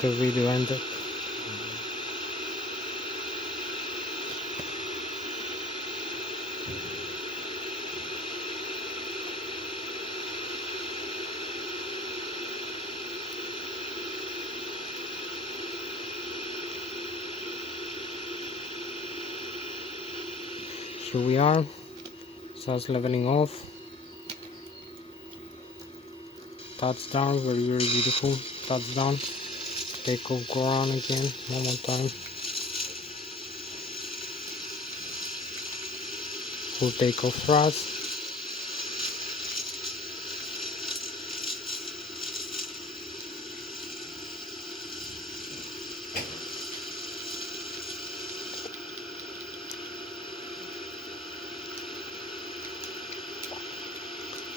because video ended. Here we are. So it's leveling off. Touchdown, very beautiful. Touchdown. Take off, go around again, one more time. Full takeoff thrust.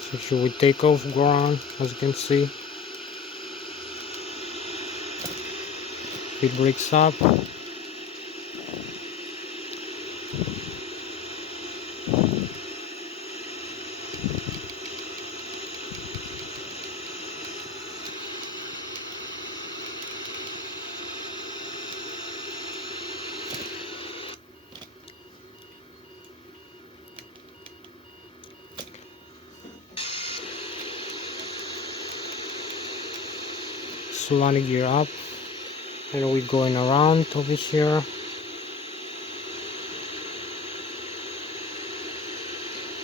So here we take off, go around, as you can see. Speed brakes up. So landing gear up. And we're going around over here.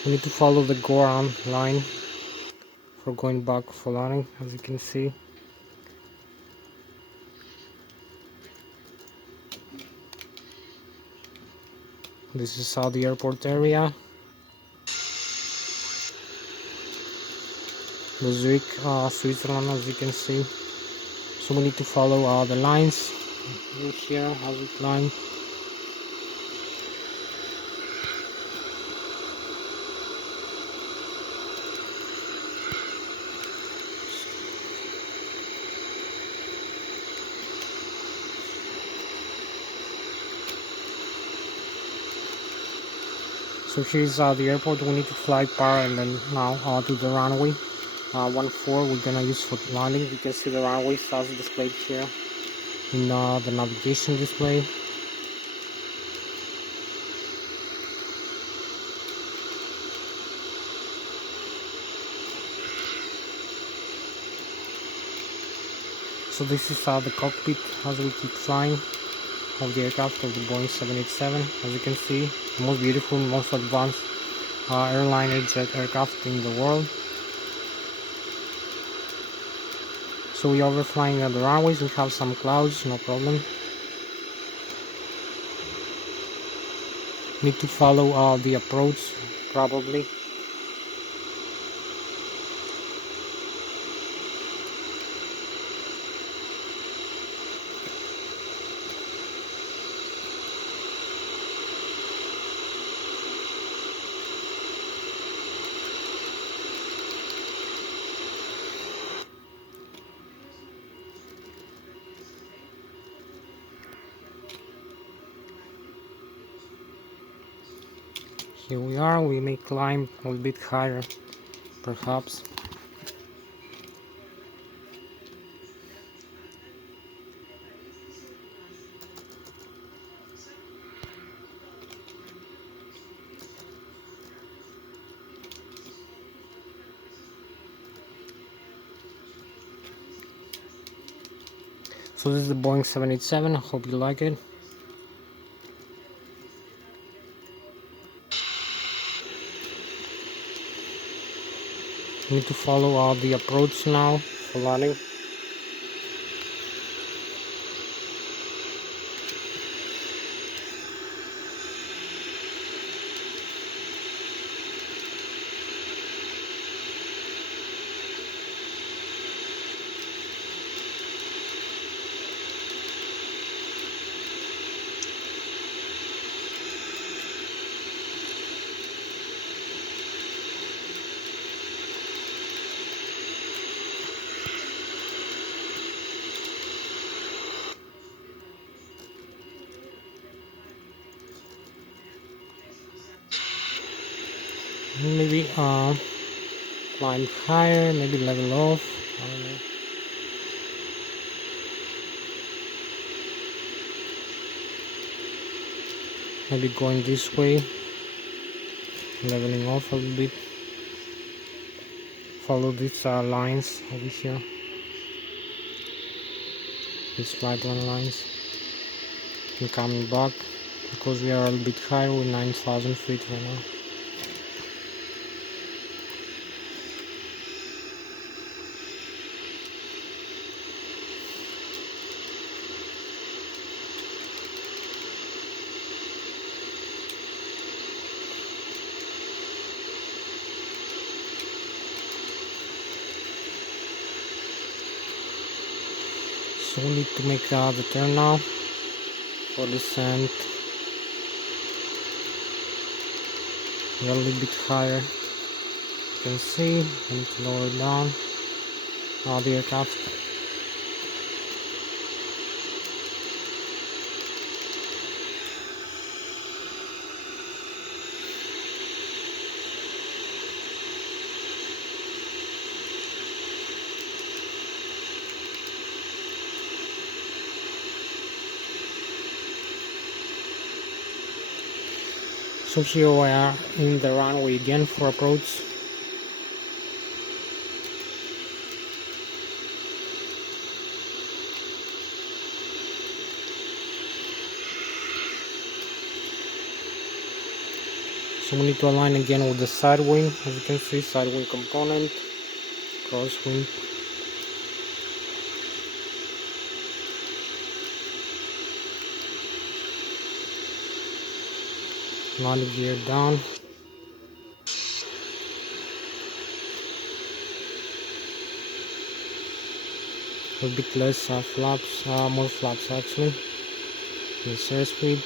We need to follow the go around line for going back for landing, as you can see. This is the airport area. Zurich, Switzerland, as you can see. So we need to follow the lines in here, hazard line. So here's the airport. We need to fly parallel now to the runway 14 we're gonna use for landing. You can see the runway as displayed here in the navigation display. So this is the cockpit as we keep flying of the aircraft of the Boeing 787. As you can see, the most beautiful, most advanced airliner jet aircraft in the world. So we are overflying the runways. We have some clouds, no problem. Need to follow the approach probably. Here we are. We may climb a little bit higher, perhaps. So this is the Boeing 787. I hope you like it. Need to follow the approach now for landing. Maybe climb higher, maybe level off. I don't know. maybe going this way, leveling off a little bit. Follow these lines over here, these right one lines, and coming back because we are a little bit higher with 9,000 feet right now. So we need to make the turn now for descent. We're a little bit higher. You can see, I need to lower down the aircraft. So here we are in the runway again for approach. So we need to align again with the side wing. As you can see, side wing component, cross wing. Landing gear down. A bit less flaps, more flaps actually. This airspeed.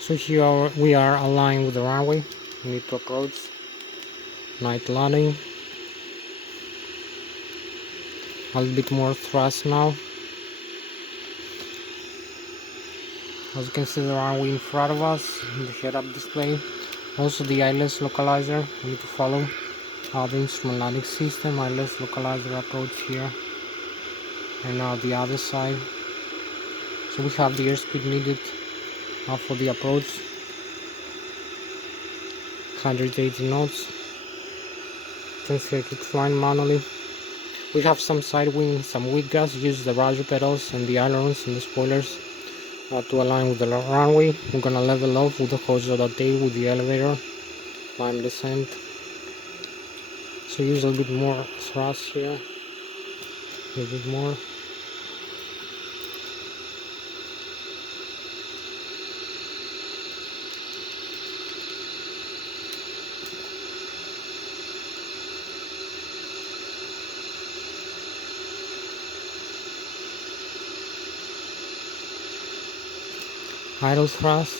So here we are aligned with the runway. We need to approach. Night landing. A little bit more thrust now. As you can see, the runway in front of us, the head-up display. Also the Lszh localizer. We need to follow the instrument landing system. Lszh localizer approach here, and the other side. So we have the airspeed needed for the approach. 180 knots. You can see I keep flying manually. We have some side wing, some weak gas. Use the rudder pedals and the ailerons and the spoilers to align with the runway. We're gonna level off with the horizontal tail with the elevator. Climb descent. So use a little bit more thrust here. A little bit more. Idle thrust.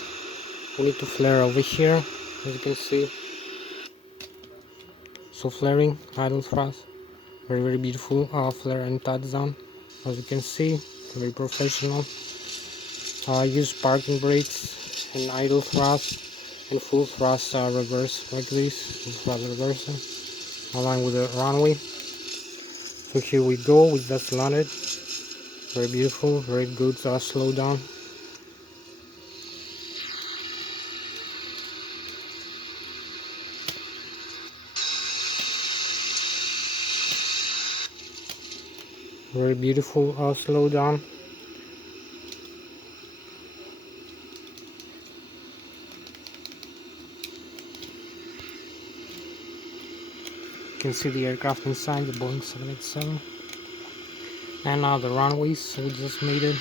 We need to flare over here, as you can see. So flaring, idle thrust, very beautiful flare and touchdown. As you can see, very professional. Use parking brakes and idle thrust and full thrust reverse like this. Full thrust reverse, align with the runway. So here we go. We just landed. Very beautiful, very good slow down. Very beautiful slow down. You can see the aircraft inside, the Boeing 787. And now the runways, we just made it.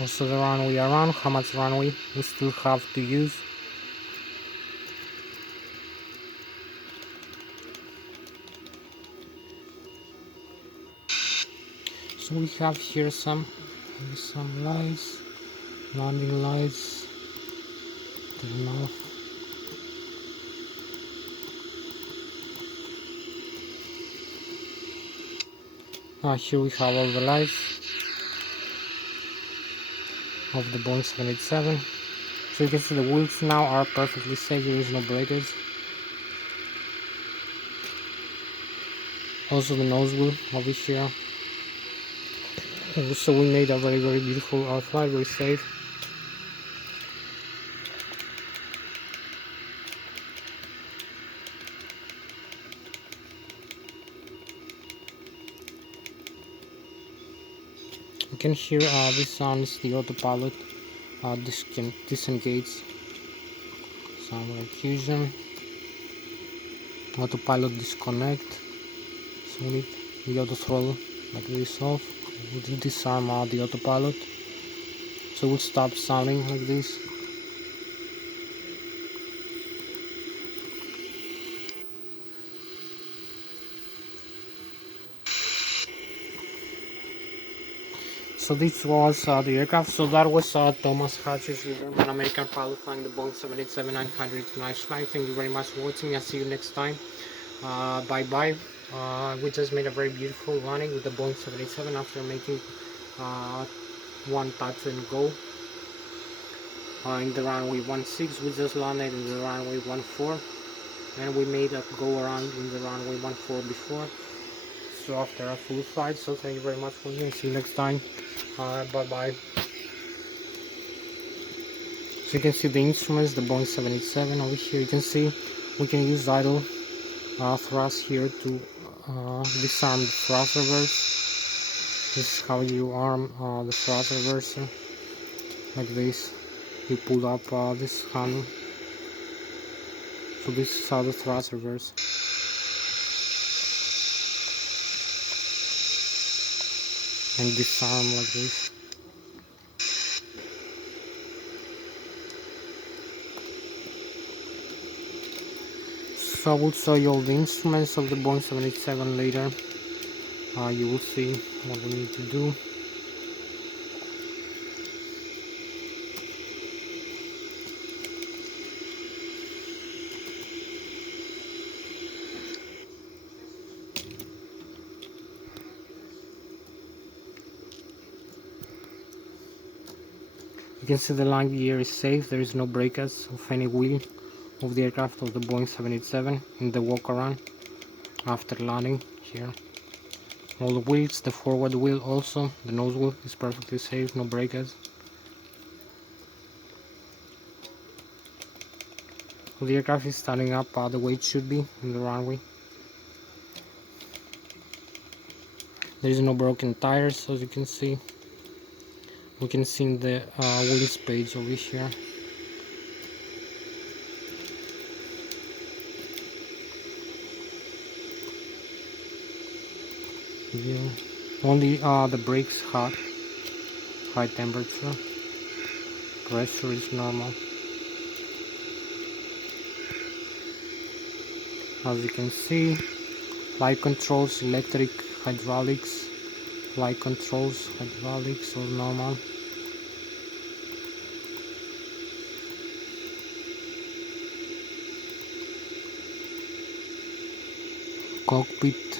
Also the runway around, how much runway we still have to use. So we have here some lights, landing lights, turn off. Here we have all the lights of the Boeing 787. So you can see the wheels now are perfectly safe, there is no breakage. Also the nose wheel over here. So we made a very beautiful flight, very safe. You can hear this sound is the autopilot. This can disengage. Sound like fusion. Autopilot disconnect. So we need the auto throttle like this off. We'll disarm the autopilot. So we'll stop sounding like this. So this was the aircraft. So that was Thomas Hatsios, an American pilot flying the Boeing 787-900 nice flight. Thank you very much for watching. I'll see you next time. Bye bye. We just made a very beautiful landing with the Boeing 787 after making one touch and go in the runway 16. We just landed in the runway 14 and we made a go around in the runway 14 before. So after a full flight, so thank you very much for watching. See you next time. Bye bye. So you can see the instruments, the Boeing 787 over here. You can see we can use idle thrust here to disarm the thrust reverse. This is how you arm the thrust reverser, like this. You pull up this handle. So this is how the thrust reverse. And disarm like this. So I will show you all the instruments of the Boeing 787 later. You will see what we need to do. You can see the landing gear is safe. There is no breakage of any wheel of the aircraft of the Boeing 787 in the walk around after landing here. All the wheels, the forward wheel also, the nose wheel is perfectly safe, no breakage. The aircraft is standing up the way it should be in the runway. There is no broken tires, as you can see. We can see in the wheels page over here. Yeah. Only the brakes hot, high temperature. Pressure is normal. As you can see, flight controls, electric, hydraulics, flight controls, hydraulics, all normal. Cockpit